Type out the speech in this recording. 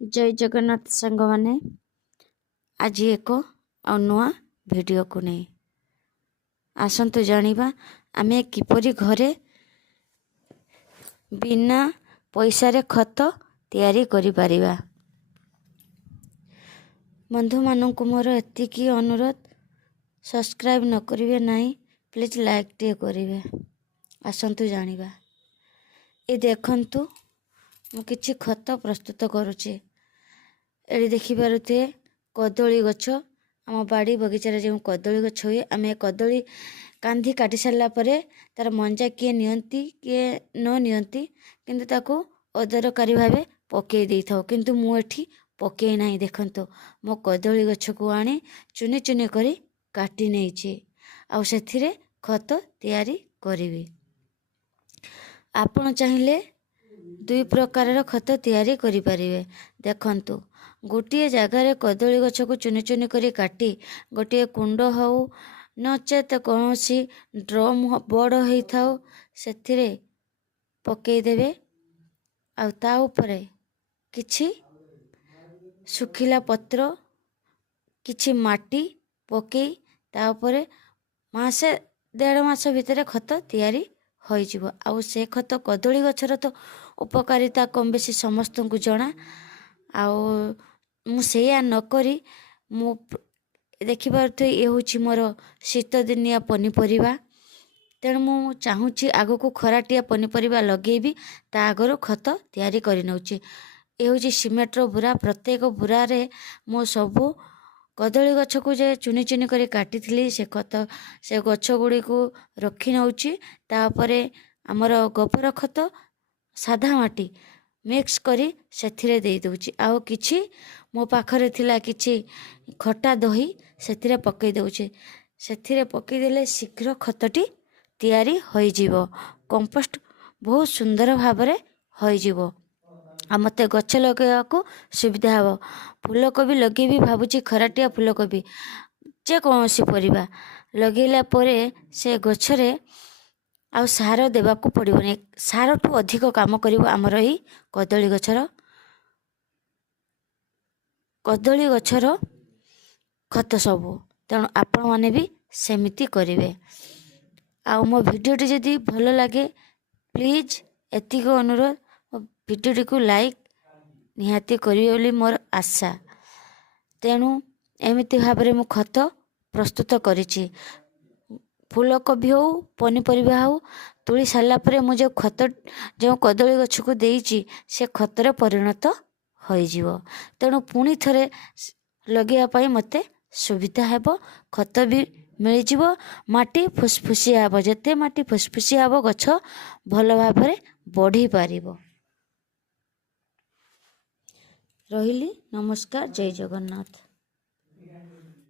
जय जगन्नाथ सांग माने आज एक नुआ वीडियो को नहीं आसतु जानिबा आमे किपरि घरे बिना पैसा रे खत तैयारी करि परिबा। बंधु मानू मोर एतिकी अनुरोध, सब्सक्राइब न करिवे नहीं प्लीज लाइक टे करिवे। आसतु जानिबा ए देखंतु मु किछि खत प्रस्तुत करुचे। एडी देखि पारुथे कदली गछ, आम बाड़ी बगीचार जो कदली गछ हुए आम कदली कांधी काटी सारा पर तार मंजा किए नियंती किए न नियंती किंतु ताको अदरकारी भावे पकई दे था किंतु मु एठी पकई नहीं। देखंतु मो कदली गछ को आनी चुनी चुनी करी काटी नेछि आ सेथिरे खत तैयारी करिवि। आपण चाहिले दुई प्रकार खत तैयारी करि परिवे। देखंतु गोटे जगार कदली गछ को चुनी चुनी करी काटी गोटे कुंड हऊ नचेत कौन सी ड्रम बड़ हो थाओ से पकईदेवे आ ता उपरे किछि सुखिला पत्र किछि माटी पकई ता उपरे मासे 1.5 मास भितर खत तैयारी होइजिवो। आउ से खत कदली गछर तो उपकारिता कम बेसी समस्त को जना। आउ मुझे नकरी मु देखिपे ये हूँ मोर शीत दिनिया पनीपरिया, तेणु मु चाहूँगी आग को खराटिया पनीपरिया लगेबी ता आगर खत तैयारी कर नौची। ये हूँ सीमेंटर बुरा, प्रत्येक बुरा रे मो सबू कदली गछ को जे चुनी चुनी करी काटी थी से खत से गछ गुड़ी को रखी नौची। तापरे आमर गोबर खत साधा माटी मिक्स करी सेथिरे दे दूची। आउ किछि मो पाखरे थिला किछि खटा दही सेथिरे पकई दउची। सेथिरे पकई देले शीघ्र खतटी तैयारी होई जीवो। कंपोस्ट बहुत सुंदर भाबरे होई जीवो आ मते गछ लगेया को सुविधा हबो। फूलकोबी लगेबी भाबुची, खराटिया फूलकोबी जे कोनोसी परिबा लगेला परे से गछरे आउ सार देबाकू पड़िबोनी। सार ठू अधिक काम करिवो हमर एही कदली गछर खत सबू। तेणु आपण माने भी सेमिति करिवे। आ मो वीडियोटी जदि भल लगे प्लीज एतिक अनुरोध, मो वीडियोटी को लाइक निहाती करिवे बोली मोर आशा। तेणु एमिति भाबरे मु खत प्रस्तुत करिछि। फूलकोबी हो पनीपरिया हो तुली सारा पर मुझे खत जो कदली गछ को देइछि से खतर परिणत होइजिवो। तेणु पुणी थरे लगेया पाई मते सुविधा हेबो, खत भी मिलिजिवो, माटी फुसफुसिया हेबो। जते माटी फुसफुसिया हेबो गछ भल भाबरे बढ़ी पारिबो। रहिली, नमस्कार, जय जगन्नाथ।